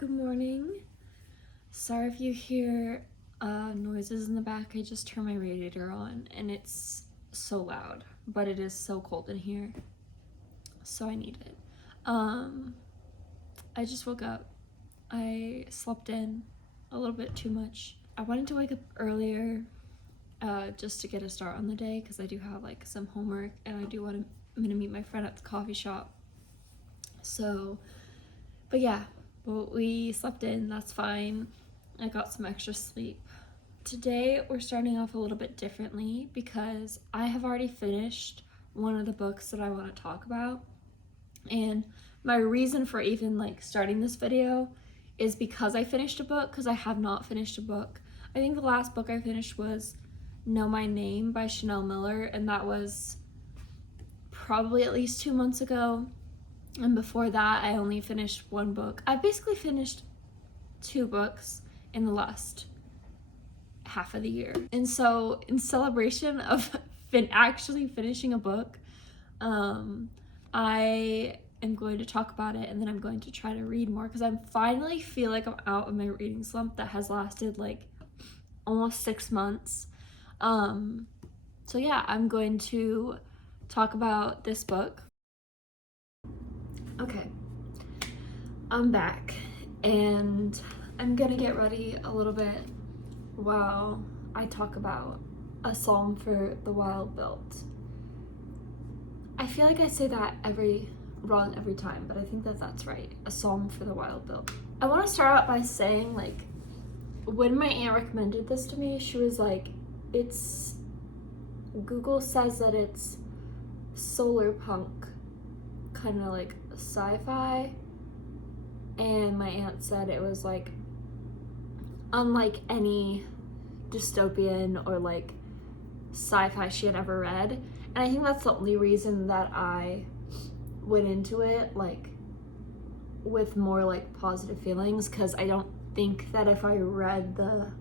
Good morning. Sorry if you hear noises in the back. I just turned my radiator on and it's so loud, but it is so cold in here, so I need it. I just woke up. I slept in a little bit too much. I wanted to wake up earlier just to get a start on the day because I do have like some homework and I'm gonna meet my friend at the coffee shop. So, but yeah. Well, we slept in, that's fine. I got some extra sleep. Today we're starting off a little bit differently because I have already finished one of the books that I want to talk about. And my reason for even like starting this video is because I finished a book, because I have not finished a book. I think the last book I finished was Know My Name by Chanel Miller, and that was probably at least 2 months ago. And before that, I only finished one book. I basically finished 2 books in the last half of the year. And so in celebration of actually finishing a book, I am going to talk about it and then I'm going to try to read more because I finally feel like I'm out of my reading slump that has lasted like almost 6 months. So yeah, I'm going to talk about this book. Okay, I'm back and I'm gonna get ready a little bit while I talk about A Psalm for the Wild Built. I feel like I say that wrong every time, but I think that that's right. A Psalm for the Wild Built. I want to start out by saying, like, when my aunt recommended this to me, she was like, Google says that it's solar punk, kind of like sci-fi, and my aunt said it was like unlike any dystopian or like sci-fi she had ever read, and I think that's the only reason that I went into it like with more like positive feelings, because I don't think that if I read the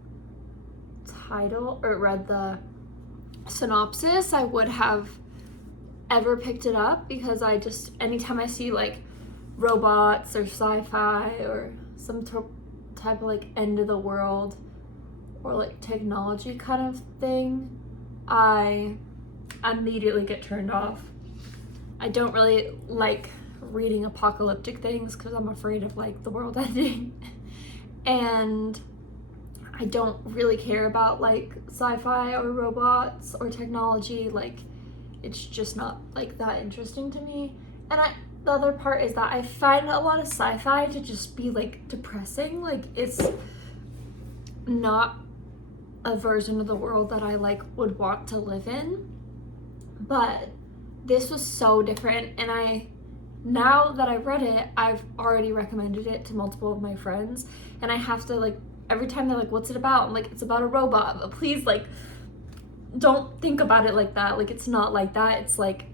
title or read the synopsis I would have ever picked it up, because I just, anytime I see like robots or sci-fi or some type of like end of the world or like technology kind of thing, I immediately get turned off. I don't really like reading apocalyptic things because I'm afraid of like the world ending. And I don't really care about like sci-fi or robots or technology. Like, it's just not like that interesting to me. And the other part is that I find a lot of sci-fi to just be like depressing. Like, it's not a version of the world that I like would want to live in. But this was so different, and now that I've read it, I've already recommended it to multiple of my friends, and I have to like, every time they're like, what's it about? I'm like, it's about a robot, but please, like, don't think about it like that. Like, it's not like that. It's like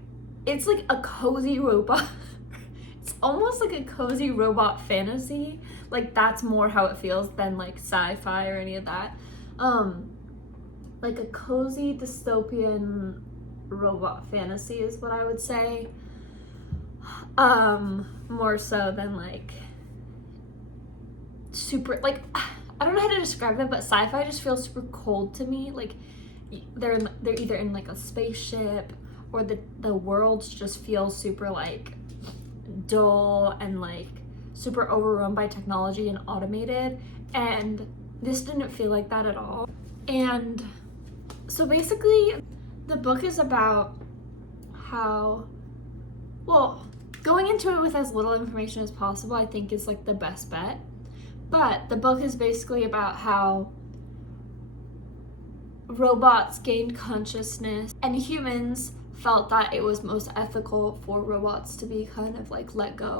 a cozy robot. It's almost like a cozy robot fantasy. Like, that's more how it feels than like sci-fi or any of that. Like a cozy dystopian robot fantasy is what I would say. More so than like super, like, I don't know how to describe it, but sci-fi just feels super cold to me. Like, they're either in like a spaceship, or the worlds just feel super like dull and like super overrun by technology and automated, and this didn't feel like that at all. And so basically the book is about how, well, going into it with as little information as possible I think is like the best bet, but the book is basically about how robots gained consciousness and humans felt that it was most ethical for robots to be kind of like let go,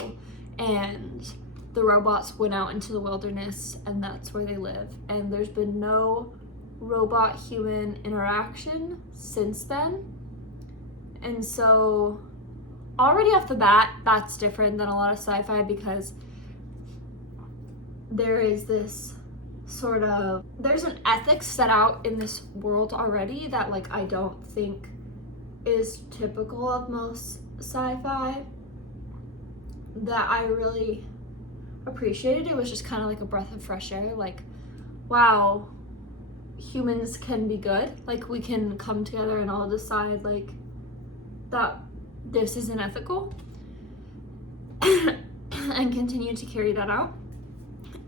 and the robots went out into the wilderness and that's where they live, and there's been no robot human interaction since then. And so already off the bat, that's different than a lot of sci-fi, because there is this sort of, there's an ethics set out in this world already that like I don't think is typical of most sci-fi, that I really appreciated. It was just kind of like a breath of fresh air. Like, wow, humans can be good. Like, we can come together and all decide like that this isn't ethical and continue to carry that out.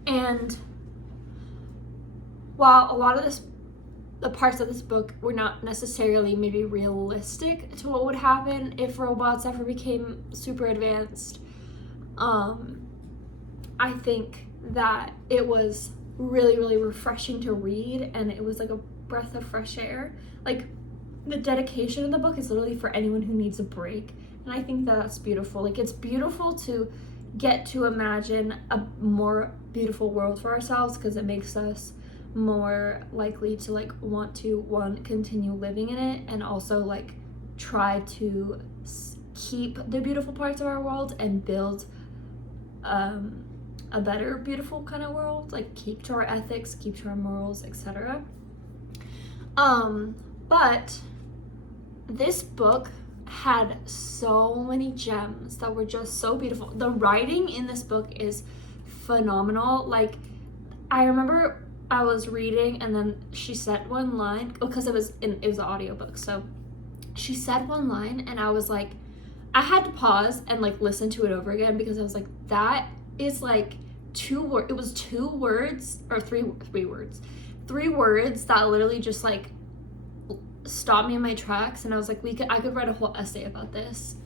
And while a lot of the parts of this book were not necessarily maybe realistic to what would happen if robots ever became super advanced, I think that it was really, really refreshing to read, and it was like a breath of fresh air. Like, the dedication in the book is literally for anyone who needs a break, and I think that that's beautiful. Like, it's beautiful to get to imagine a more beautiful world for ourselves, because it makes us more likely to like want to continue living in it, and also like try to keep the beautiful parts of our world and build a better beautiful kind of world, like keep to our ethics, keep to our morals, etc. But this book had so many gems that were just so beautiful. The writing in this book is phenomenal. Like, I remember I was reading and then she said one line, because it was an audiobook, so she said one line and I was like, I had to pause and like listen to it over again, because I was like, that is like it was two words or three words that literally just like stopped me in my tracks, and I was like, I could write a whole essay about this.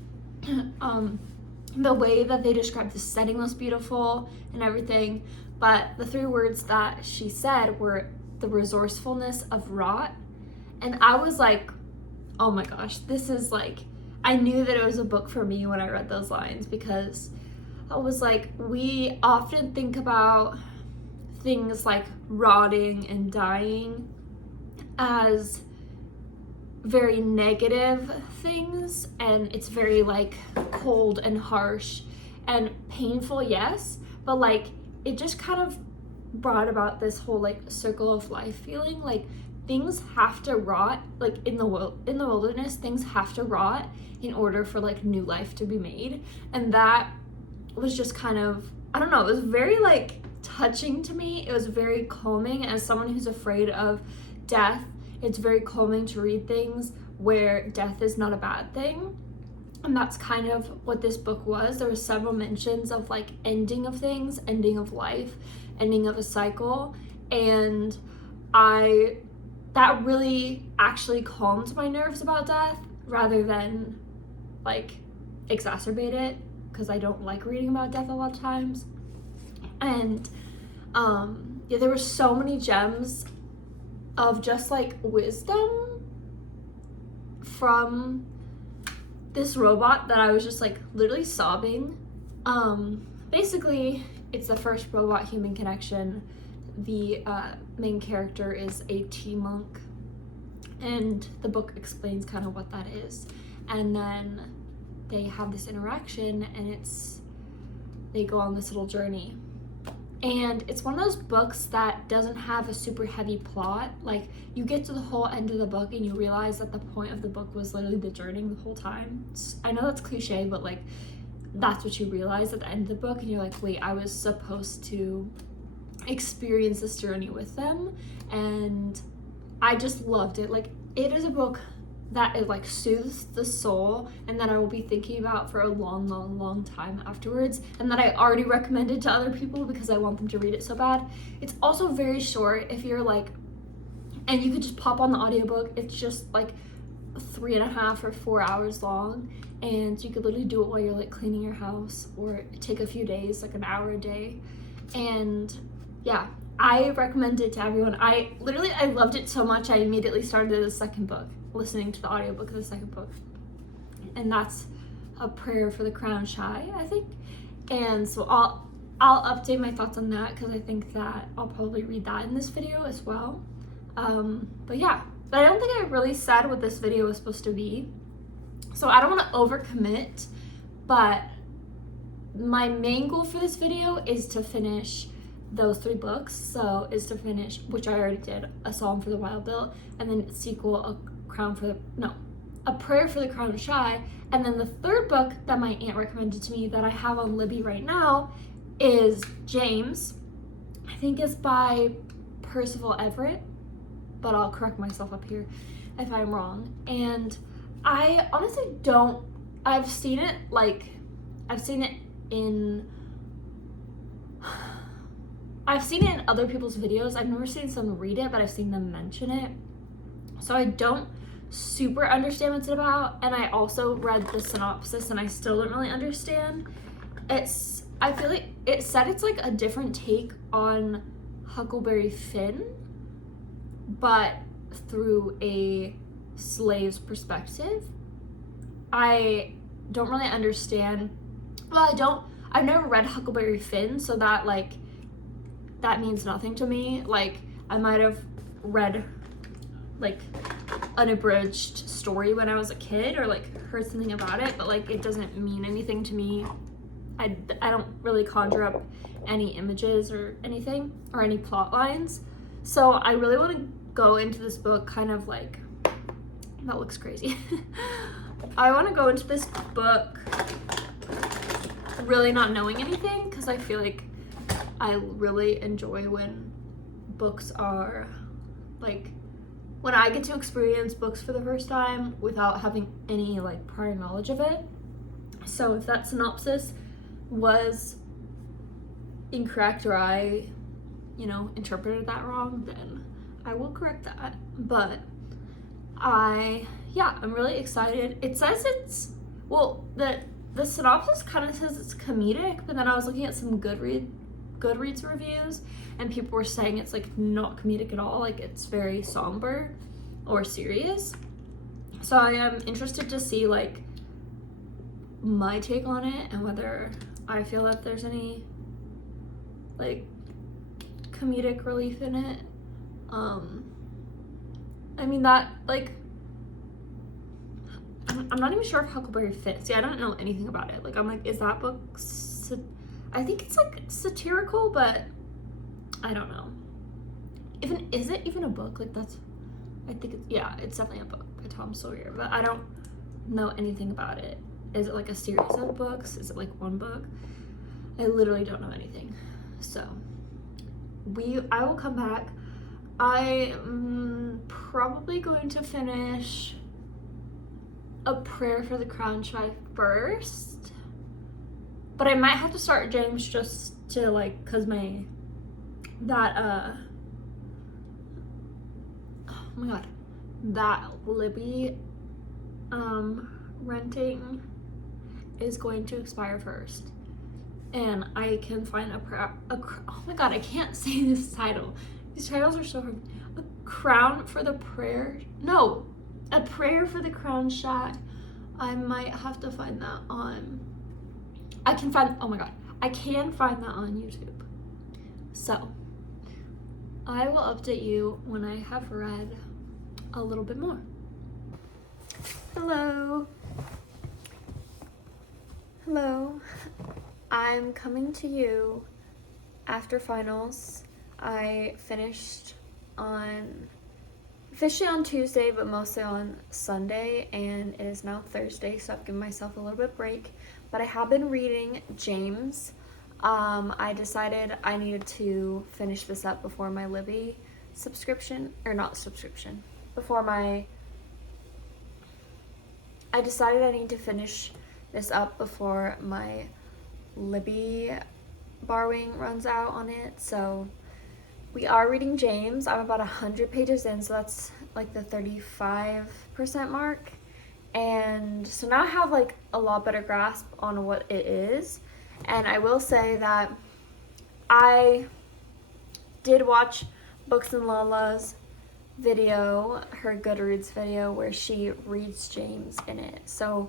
The way that they described the setting was beautiful and everything, but the three words that she said were the resourcefulness of rot. And I was like, oh my gosh, this is like, I knew that it was a book for me when I read those lines, because I was like, we often think about things like rotting and dying as very negative things, and it's very like cold and harsh and painful, yes, but like it just kind of brought about this whole like circle of life feeling. Like, things have to rot, like in the wilderness, things have to rot in order for like new life to be made. And that was just kind of, I don't know, it was very like touching to me. It was very calming. As someone who's afraid of death, it's very calming to read things where death is not a bad thing. And that's kind of what this book was. There were several mentions of like ending of things, ending of life, ending of a cycle. And that really actually calmed my nerves about death, rather than like exacerbate it, because I don't like reading about death a lot of times. And yeah, there were so many gems of just like wisdom from this robot that I was just like literally sobbing. Basically, it's the first robot human connection. The main character is a tea monk, and the book explains kind of what that is. And then they have this interaction, and they go on this little journey. And it's one of those books that doesn't have a super heavy plot. Like, you get to the whole end of the book and you realize that the point of the book was literally the journey the whole time. I know that's cliche, but like, that's what you realize at the end of the book, and you're like, wait, I was supposed to experience this journey with them. And I just loved it. Like, it is a book that it like soothes the soul, and that I will be thinking about for a long, long, long time afterwards, and that I already recommended to other people because I want them to read it so bad. It's also very short if you're like, and you could just pop on the audiobook. It's just like 3.5 or 4 hours long, and you could literally do it while you're like cleaning your house, or take a few days, like an hour a day. And yeah, I recommend it to everyone. I loved it so much I immediately started the second book, listening to the audiobook of the second book. And that's A Prayer for the Crown Shy, I think. And so I'll update my thoughts on that, because I think that I'll probably read that in this video as well. But yeah, but I don't think I really said what this video was supposed to be, so I don't want to overcommit. But my main goal for this video is to finish those 3 books. So is to finish, which I already did, A Psalm for the Wild Built, and then sequel, A Prayer for the Crown Shy. And then the third book that my aunt recommended to me that I have on Libby right now is James. I think it's by Percival Everett, but I'll correct myself up here if I'm wrong. And I honestly don't, I've seen it in other people's videos. I've never seen someone read it, but I've seen them mention it. So I don't super understand what it's about. And I also read the synopsis and I still don't really understand. I feel like it said it's like a different take on Huckleberry Finn, but through a slave's perspective. I don't really understand. Well, I've never read Huckleberry Finn, so that means nothing to me. Like, I might have read like an abridged story when I was a kid, or like heard something about it, but like it doesn't mean anything to me. I don't really conjure up any images or anything, or any plot lines. So I really want to go into this book kind of like, that looks crazy. I want to go into this book really not knowing anything, because I feel like I really enjoy when books are like, when I get to experience books for the first time without having any like prior knowledge of it. So if that synopsis was incorrect, or I, interpreted that wrong, then I will correct that. But I'm really excited. It says the synopsis kind of says it's comedic, but then I was looking at some Goodreads reviews, and people were saying it's like not comedic at all, like it's very somber or serious. So I am interested to see like my take on it, and whether I feel that there's any like comedic relief in it. I mean, that like, I'm not even sure if Huckleberry Finn. See, I don't know anything about it. Like, I'm like, is that book I think it's like satirical, but I don't know. Is it even a book? Like, it's definitely a book by Tom Sawyer, but I don't know anything about it. Is it like a series of books? Is it like one book? I literally don't know anything. So I will come back. I'm probably going to finish A Prayer for the Crown Child first, but I might have to start James just to like, cause oh my god, that Libby renting is going to expire first, and I can find oh my god, I can't say this title. These titles are so hard. A Prayer for the Crown Shot. I might have to find that on, I can find that on YouTube. So I will update you when I have read a little bit more. Hello. I'm coming to you after finals. I finished officially on Tuesday, but mostly on Sunday, and it is now Thursday, so I've given myself a little bit of break. But I have been reading James. I decided I needed to finish this up before my Libby I decided I need to finish this up before my Libby borrowing runs out on it. So we are reading James. I'm about 100 pages in, so that's like the 35% mark. And so now I have like a lot better grasp on what it is. And I will say that I did watch Books and Lala's video, her Goodreads video, where she reads James in it. So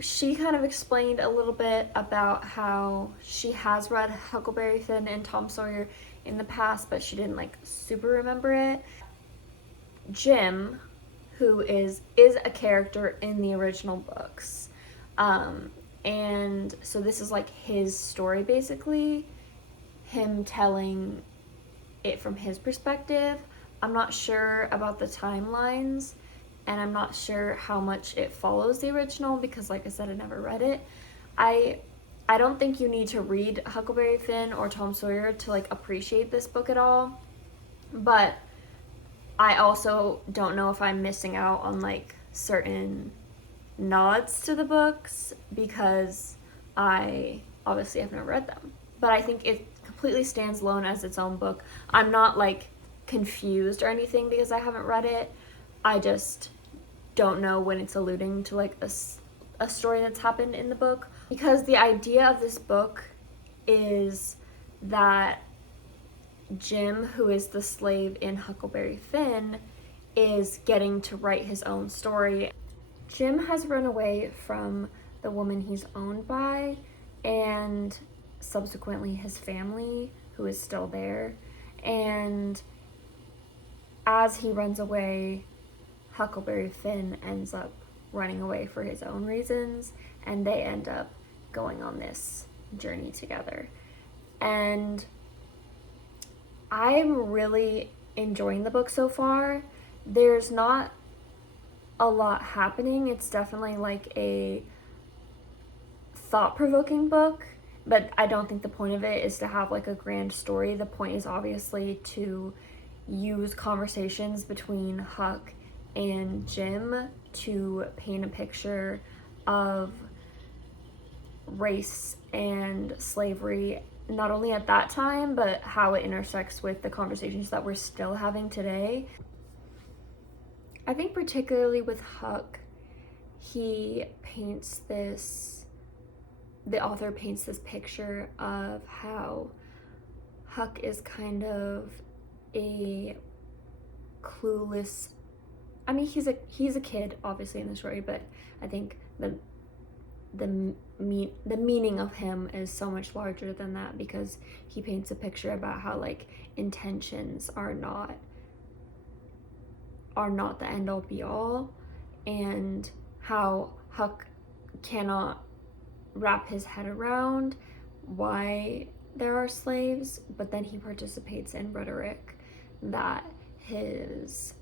she kind of explained a little bit about how she has read Huckleberry Finn and Tom Sawyer in the past, but she didn't like super remember it. Jim, who is a character in the original books, and so this is like his story, basically him telling it from his perspective. I'm not sure about the timelines, and I'm not sure how much it follows the original, because like I said, I never read it. I I don't think you need to read Huckleberry Finn or Tom Sawyer to like appreciate this book at all, but I also don't know if I'm missing out on like certain nods to the books because I obviously have never read them. But I think it completely stands alone as its own book. I'm not like confused or anything because I haven't read it. I just don't know when it's alluding to like a story that's happened in the book, because the idea of this book is that Jim, who is the slave in Huckleberry Finn, is getting to write his own story. Jim has run away from the woman he's owned by and subsequently his family, who is still there. And as he runs away, Huckleberry Finn ends up running away for his own reasons, and they end up going on this journey together. And I'm really enjoying the book so far. There's not a lot happening. It's definitely like a thought-provoking book, but I don't think the point of it is to have like a grand story. The point is obviously to use conversations between Huck and Jim to paint a picture of race and slavery, not only at that time, but how it intersects with the conversations that we're still having today. I think particularly with Huck, the author paints this picture of how Huck is kind of a clueless, I mean, he's a kid obviously in the story, but I think the meaning of him is so much larger than that, because he paints a picture about how like intentions are not the end all be all, and how Huck cannot wrap his head around why there are slaves, but then he participates in rhetoric that his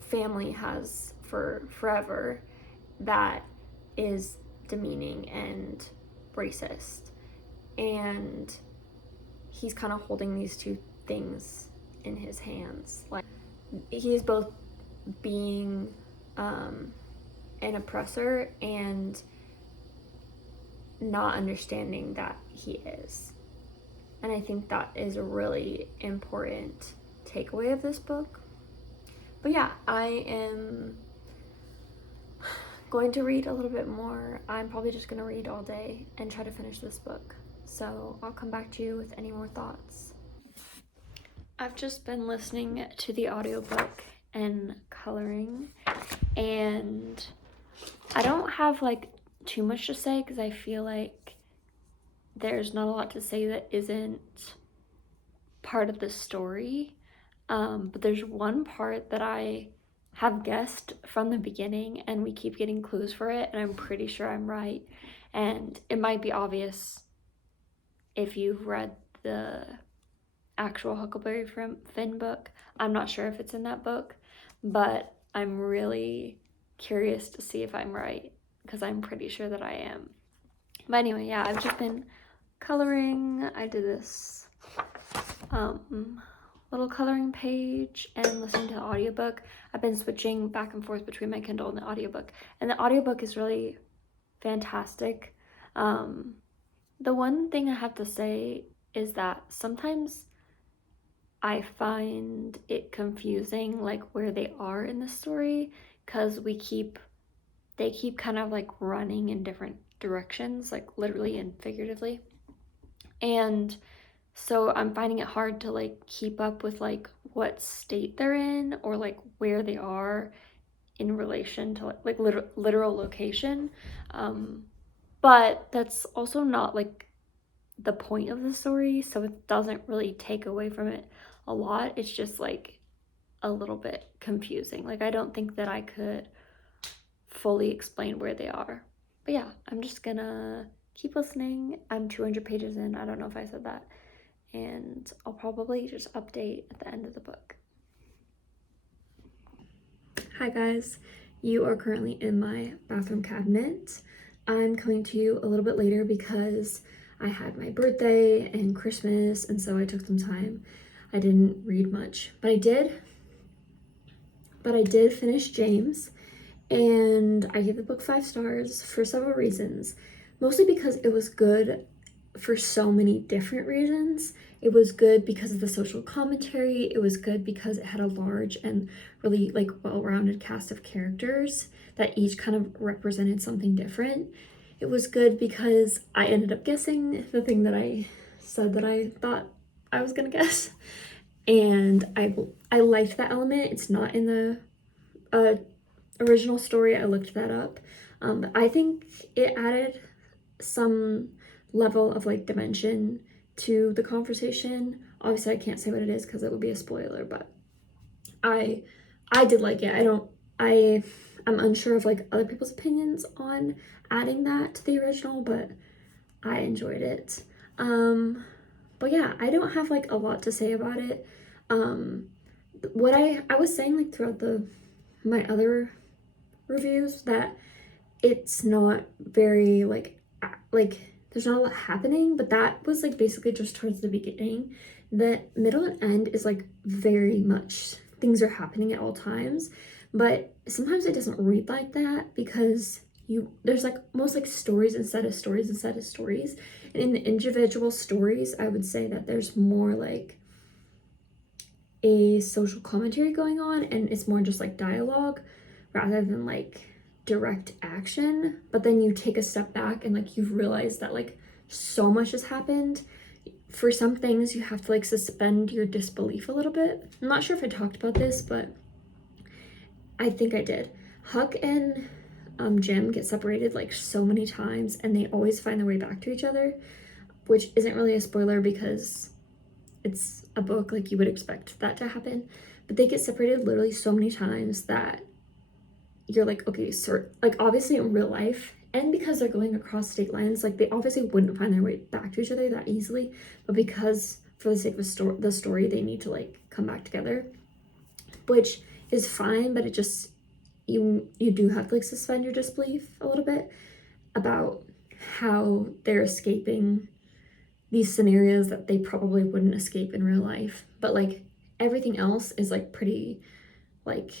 family has for forever that is demeaning and racist. And he's kind of holding these two things in his hands. Like, he's both being an oppressor and not understanding that he is. And I think that is a really important takeaway of this book. But yeah, I am going to read a little bit more. I'm probably just going to read all day and try to finish this book. So I'll come back to you with any more thoughts. I've just been listening to the audiobook and coloring, and I don't have like too much to say because I feel like there's not a lot to say that isn't part of the story. But there's one part that I have guessed from the beginning, and we keep getting clues for it, and I'm pretty sure I'm right. And it might be obvious if you've read the actual Huckleberry Finn book. I'm not sure if it's in that book, but I'm really curious to see if I'm right, because I'm pretty sure that I am. But anyway, yeah, I've just been coloring. I did this little coloring page and listening to the audiobook. I've been switching back and forth between my Kindle and the audiobook, and the audiobook is really fantastic. The one thing I have to say is that sometimes I find it confusing, like where they are in the story, because they keep kind of like running in different directions, like literally and figuratively. And so I'm finding it hard to like keep up with like what state they're in or like where they are in relation to like literal location. But that's also not like the point of the story, so it doesn't really take away from it a lot. It's just like a little bit confusing. Like, I don't think that I could fully explain where they are. But yeah, I'm just gonna keep listening. I'm 200 pages in. I don't know if I said that. And I'll probably just update at the end of the book. Hi guys, you are currently in my bathroom cabinet. I'm coming to you a little bit later because I had my birthday and Christmas, and so I took some time. I didn't read much, but I did finish James, and I gave the book 5 stars for several reasons. Mostly because it was good for so many different reasons. It was good because of the social commentary. It was good because it had a large and really like well-rounded cast of characters that each kind of represented something different. It was good because I ended up guessing the thing that I said that I thought I was gonna guess, and I liked that element. It's not in the original story. I looked that up, but I think it added some level of like dimension to the conversation. Obviously I can't say what it is because it would be a spoiler, but I did like it. I'm unsure of like other people's opinions on adding that to the original, but I enjoyed it. But yeah, I don't have like a lot to say about it. What I was saying like throughout my other reviews, that it's not very like there's not a lot happening, but that was like basically just towards the beginning. The middle and end is like very much things are happening at all times, but sometimes it doesn't read like that because there's like almost like stories instead of stories instead of stories. And in the individual stories, I would say that there's more like a social commentary going on, and it's more just like dialogue rather than like direct action. But then you take a step back and like you've realized that like so much has happened. For some things you have to like suspend your disbelief a little bit. I'm not sure if I talked about this, but I think I did. Huck and Jim get separated like so many times, and they always find their way back to each other, which isn't really a spoiler because it's a book, like you would expect that to happen. But they get separated literally so many times that you're like, okay, so like obviously in real life, and because they're going across state lines, like they obviously wouldn't find their way back to each other that easily, but because for the sake of the story they need to like come back together, which is fine, but it just you do have to like suspend your disbelief a little bit about how they're escaping these scenarios that they probably wouldn't escape in real life. But like everything else is like pretty like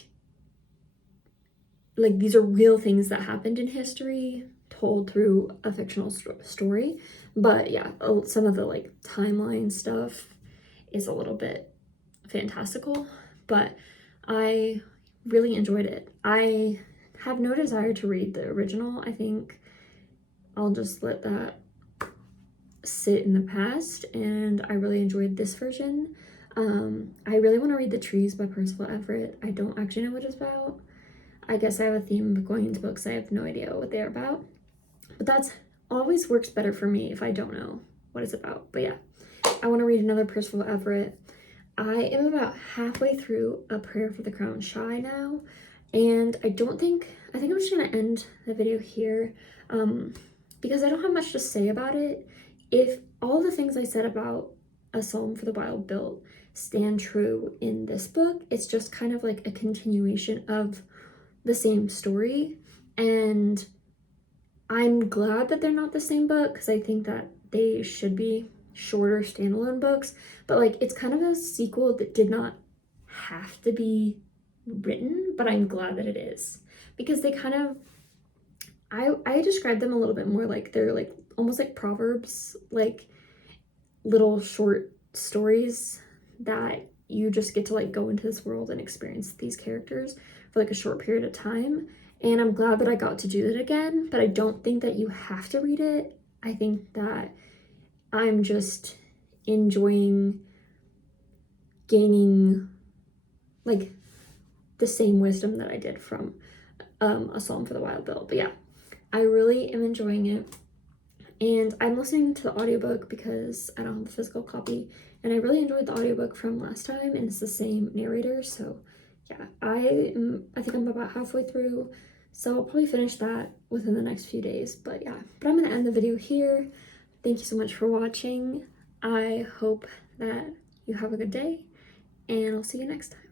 these are real things that happened in history told through a fictional story. But yeah, some of the like timeline stuff is a little bit fantastical, but I really enjoyed it. I have no desire to read the original. I think I'll just let that sit in the past, and I really enjoyed this version. I really want to read The Trees by Percival Everett. I don't actually know what it's about. I guess I have a theme of going into books. I have no idea what they're about, but that's always works better for me if I don't know what it's about. But yeah, I want to read another Percival Everett. I am about halfway through A Prayer for the Crown Shy now, and I think I'm just gonna end the video here because I don't have much to say about it. If all the things I said about A Psalm for the Wild Built stand true in this book, it's just kind of like a continuation of the same story, and I'm glad that they're not the same book because I think that they should be shorter standalone books, but like it's kind of a sequel that did not have to be written, but I'm glad that it is because they kind of I describe them a little bit more like they're like almost like proverbs, like little short stories that you just get to like go into this world and experience these characters for like a short period of time. And I'm glad that I got to do that again, but I don't think that you have to read it. I think that I'm just enjoying gaining like the same wisdom that I did from A Psalm for the Wild Built. But yeah, I really am enjoying it. And I'm listening to the audiobook because I don't have the physical copy, and I really enjoyed the audiobook from last time, and it's the same narrator. So yeah, I think I'm about halfway through, so I'll probably finish that within the next few days. But yeah, but I'm gonna end the video here. Thank you so much for watching. I hope that you have a good day, and I'll see you next time.